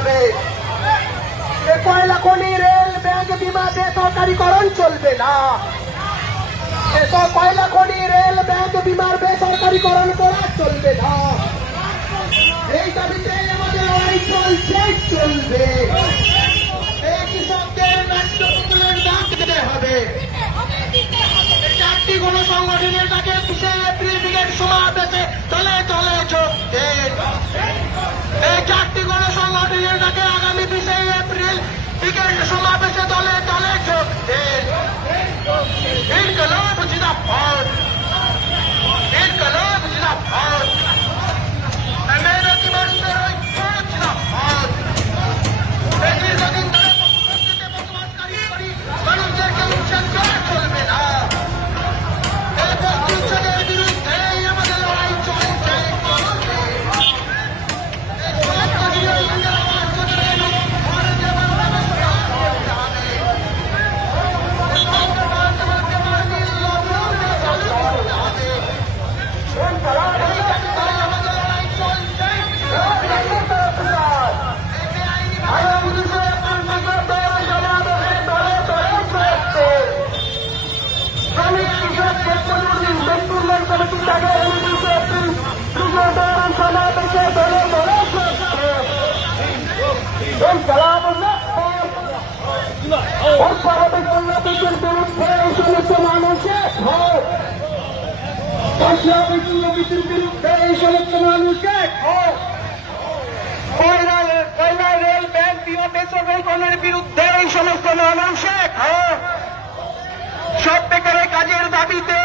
হবে। কয়লা খনি, রেল, ব্যাংক, বিমা বেসরকারীকরণ চলবে না। এসব কয়লা খনি, রেল, ব্যাংক, বিমার বেসরকারীকরণ করা চলবে না। এই দাবিতে আমাদের লড়াই চলছে, চলবে। এই কৃষকদের ন্যায্য মূল্যের দাম দিতে হবে। চারটি গণসংগঠনের ডাকে ২০ এপ্রিল ব্রিগেড সমাবেশে দলে দলে যোগ দিন। এই চারটি গণসংগঠনের ডাকে আগামী ২০ এপ্রিল ব্রিগেড সমাবেশে দলে দলে যোগ দিন। ইনকলাব জিন্দাবাদ, ইনকলাব জিন্দাবাদ, মেহনতি মানুষের ঐক্য জিন্দাবাদ। দীর্ঘদিন ধরে বসতিতে বসবাসকারী মানুষদেরকে উচ্ছেদ করা চলবে না। এই বস্তি উচ্ছেদের বিরুদ্ধে আমাদের লড়াই চলছে, চলবে। অস্বাভাবিক উন্নতির বিরুদ্ধে এই সমস্ত মানুষের ভোট, অস্বাভাবিক উন্নতির বিরুদ্ধে এই সমস্ত মানুষের ভোট, কয়লা, রেল, ব্যাংক, বিমা বেসরকারীকরণের বিরুদ্ধে এই সমস্ত মানুষের ভোট, সব বেকারের কাজের দাবিতে